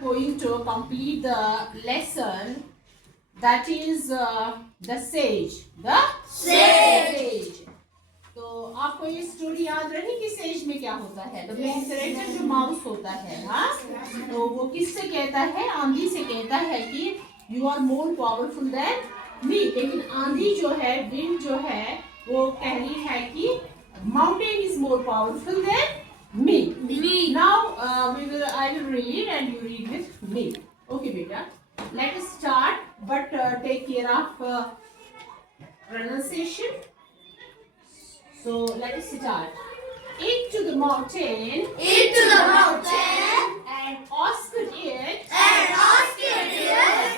Going to complete the lesson that is the sage. The sage. तो आपको ये story याद रही कि सेज में क्या होता है? द मेन कैरेक्टर जो माउस होता है, हाँ, तो वो किससे कहता है? आंधी से कहता है कि you are more powerful than me. लेकिन आंधी जो है, विंड जो है, वो कह रही है कि mountain is more powerful then me. Now I will read and you read with me. Okay, beta. Let us start, but take care of pronunciation. So let us start. Into the mountain. Into the mountain. And asked it. And asked it.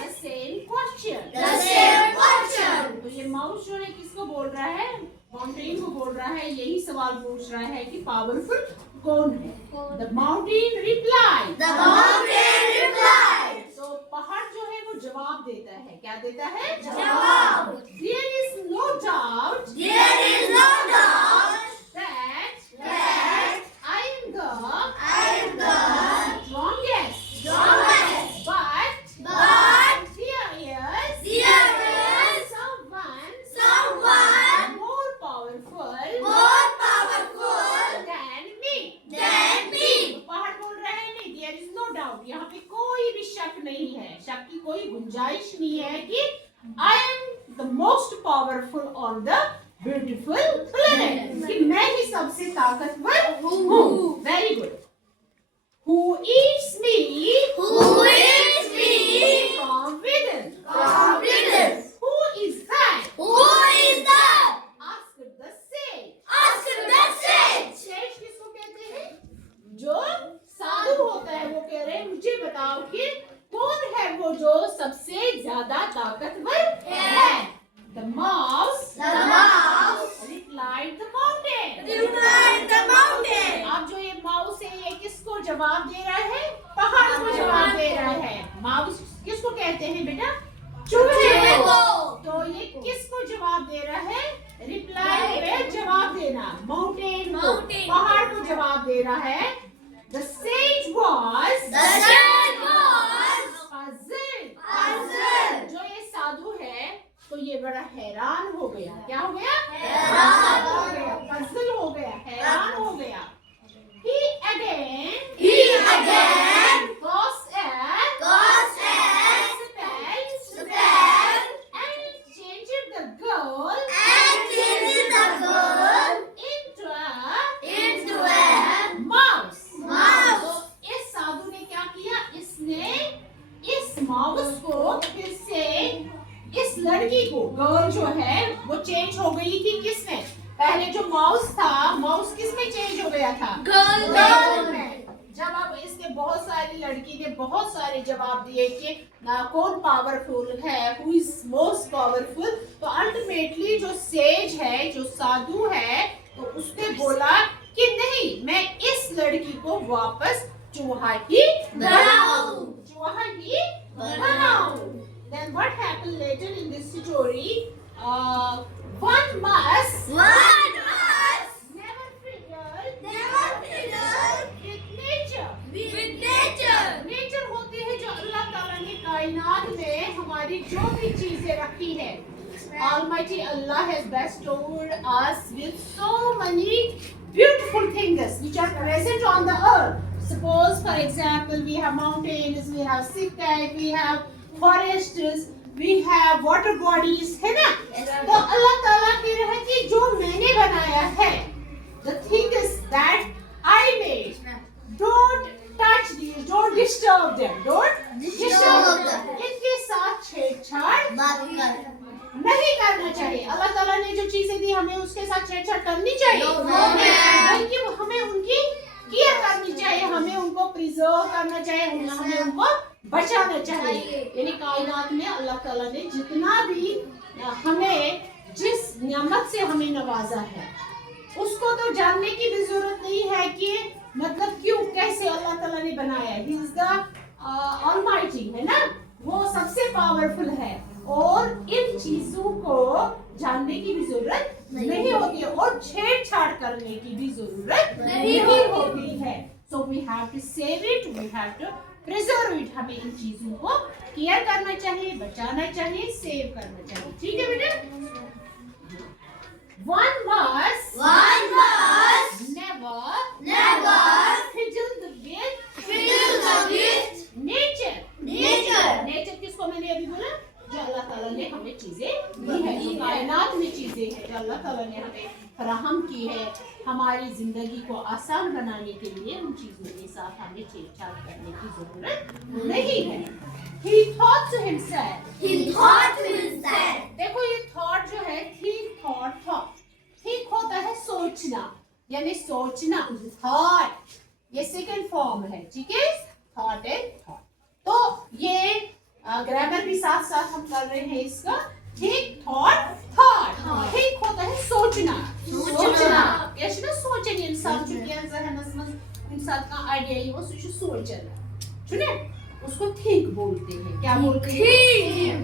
The same question. The same question. तो ये mouse जो है किसको बोल रहा है? Mountain को बोल रहा है, यही सवाल पूछ रहा है कि पावरफुल कौन है? The mountain replied. The mountain replied. तो पहाड़ जो है वो जवाब देता है। क्या देता है? जवाब. There is no doubt. There is no doubt That I am the strongest. strongest. But But there is someone more powerful than me. तो पहाड़ बोल रहा है नहीं, देयर इज नो डाउट, यहाँ पे कोई भी शक नहीं है, शक की कोई गुंजाइश नहीं है कि I am the most powerful on the beautiful planet, कि मैं ही सबसे ताकतवर हूँ। Very good. Who Yeats me Who is me? From within? From within. Who is that? Who is that? Asked the sage. Ask the sage. Says किसको कहते हैं? जो साधु होता है, वो कह रहे हैं मुझे बताओ कि कौन है वो जो सबसे ज्यादा ताकतवर है? The mouse The mouse replied the mountain. replied the mountain. अब जो ये माउस है, ये किसको जवाब दे रहा है? पहाड़ को जवाब दे रहा है। माउस किसको कहते हैं बेटा? चूहे को। तो ये किसको जवाब दे रहा है? रिप्लाई पे जवाब देना, माउंटेन को, Mountain. पहाड़ को जवाब दे रहा है। The sage was The sage was puzzled. puzzled. जो ये साधु है, तो ये बड़ा हैरान हो गया। क्या हो गया? हैरान हो गया, puzzle हो गया, हैरान हो गया। He again He again caused a caused a spell spell and changed the girl and changed the girl into a mouse. तो इस साधु ने क्या किया? इसने इस माउस को फिर से, इस लड़की को, गर्ल जो है वो चेंज हो गई थी किसमें? पहले जो माउस था, माउस किसमें चेंज हो गया था? गर्ल में। जब अब इसने बहुत सारी, लड़की ने बहुत सारे जवाब दिए कि कौन पावरफुल है, हु इज मोस्ट पावरफुल, तो अल्टीमेटली जो सेज है, जो साधु है, तो उसने बोला कि नहीं, मैं इस लड़की को वापस चूहा ही बनाऊं, चूहा ही बनाऊं। Then what happened later in this story? One must One must never fiddle never fiddle with nature. with nature. Nature होती है जो अल्लाह ताला ने कायनात में हमारी जो भी चीजें रखी है। Almighty Allah has bestowed us with so many beautiful things which are present on the earth. Suppose, for example, we have mountains, we have sea, we have forests, we have water bodies, है ना? तो अल्लाह ताला कह रहा है कि जो मैंने बनाया है, the things that I made, don't touch these, don't disturb them, don't disturb them. इनके साथ छेड़छाड़ बात कर. नहीं करना चाहिए। अल्लाह ताला ने जो चीजें दी, हमें उसके साथ छेड़छाड़ करनी चाहिए, बल्कि हमें उनकी केयर करनी चाहिए, हमें उनको प्रिजर्व करना चाहिए, हमें उनको बचाना चाहिए। यानी कायनात में अल्लाह ताला ने जितना भी हमें, जिस नियामत से हमें नवाजा है, उसको तो जानने की भी जरूरत नहीं है कि मतलब क्यों, कैसे अल्लाह ताला ने बनाया। ही इज द ऑलमाइटी, है ना? वो सबसे पावरफुल है, और इन चीजों को जानने की भी जरूरत नहीं होती है, और छेड़छाड़ करने की भी जरूरत नहीं होती है। So we have to save it, we have to preserve it. हमें इन चीजों को केयर करना चाहिए, बचाना चाहिए, सेव करना चाहिए. ठीक है बेटा? One must never fiddle with nature. Nature किसको मैंने अभी बोला? जो अल्लाह ताला ने हमें चीजें दी है, जो कायनात में चीजें हैं, जो अल्लाह ताला ने हमें फराहम की है, हमारी जिंदगी को आसान बनाने के लिए उन चीजों के साथ हमें छेड़छाड़ करने की जरूरत नहीं है. He thought to himself. देखो ये थॉट जो है, थॉट ठीक होता है सोचना, यानी सोचना. थॉट ये सेकंड फॉर्म है. ठीक है? Thought and thought. तो ये ग्रामर भी साथ साथ हम कर रहे हैं इसका. ठीक, थॉट ठीक होता है सोचना. कैसे ना सोचें इंसान चुकी ज़हनस में इंसान का आइडिया ही वो सोचना. सुने उसको थिंक बोलते हैं. क्या बोलते हैं?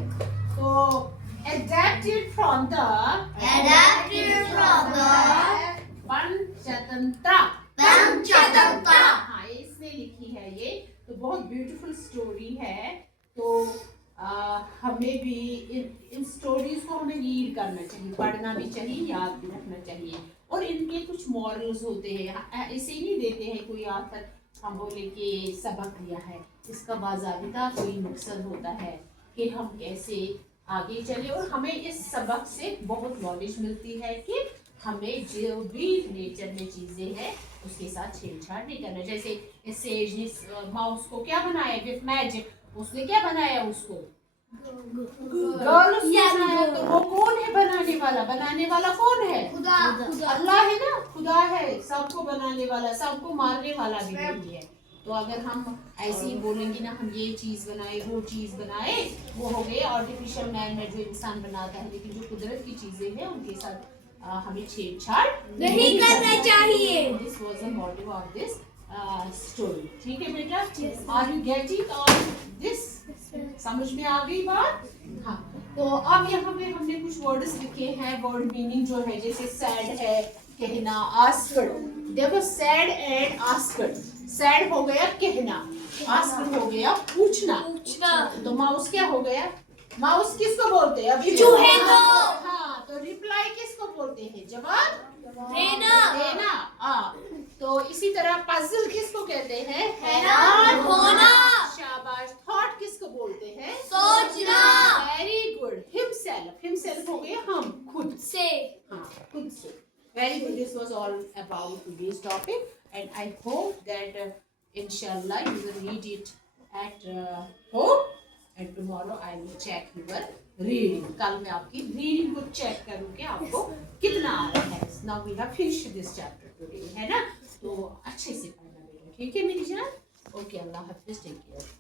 तो adapted from the पंचतंत्र. हाँ, इसने लिखी है ये. तो बहुत ब्यूटीफुल स्टोरी है. तो हमें भी इन स्टोरीज को हमें रीड करना चाहिए, पढ़ना भी चाहिए, याद भी रखना चाहिए. और इनके कुछ मॉरल्स होते हैं. ऐसे ही नहीं देते हैं कोई आखिर हम बोले कि सबक दिया है. इसका बाज़ाबिता कोई मकसद होता है कि हम कैसे आगे चले. और हमें इस सबक से बहुत नॉलेज मिलती है कि हमें जो भी नेचर में चीज़ें हैं उसके साथ छेड़छाड़ नहीं करना. जैसे सेज ने माउस को क्या बनाया विथ मैजिक. उसने क्या बनाया? उसको गर्ल बनाया. तो वो कौन है बनाने वाला? बनाने वाला कौन है? खुदा. अल्लाह है ना. खुदा है सबको बनाने वाला, सबको मारने वाला भी वही है. तो अगर हम ऐसे ही बोलेंगे ना हम ये चीज़ बनाए वो चीज़ बनाए, वो हो गए आर्टिफिशियल मैन में जो इंसान बनाता है. लेकिन जो कुदरत की चीज़ें हैं उनके साथ हमें छेड़छाड़ नहीं करना चाहिए. This was the motive of this story. ठीक है बेटा? Are you getting all this? समझ में आ गई बात? हाँ. तो अब यहाँ पे हमने कुछ वर्ड्स लिखे हैं. वर्ड मीनिंग जो है जैसे सैड है, कहना, आस्कड. देखो सैड एंड आस्कड. सैड हो गया कहना, आस्कड हो गया पूछना. तो माउस क्या हो गया? माउस किसको बोलते हैं? अभी चूहे को. हाँ, तो रिप्लाई किसको बोलते हैं? जवाब देना. तो इसी तरह पजल किसको कहते हैं? हैरान होना. शाबाश. थॉट किसको बोलते हैं? सोचना. Very good. हिमसेल्फ हो गया हम, खुद से. हाँ, खुद से. Very good. This was all about today's topic, and I hope that inshallah you will read it at home, and tomorrow I will check your reading. कल मैं आपकी reading को check करूँगी आपको कितना आ रहा है. Now we have finished this chapter today, है ना? तो अच्छे से पढ़ना बेटा. ठीक है मेरी जान? Okay, अल्लाह हाफिज़. Take care.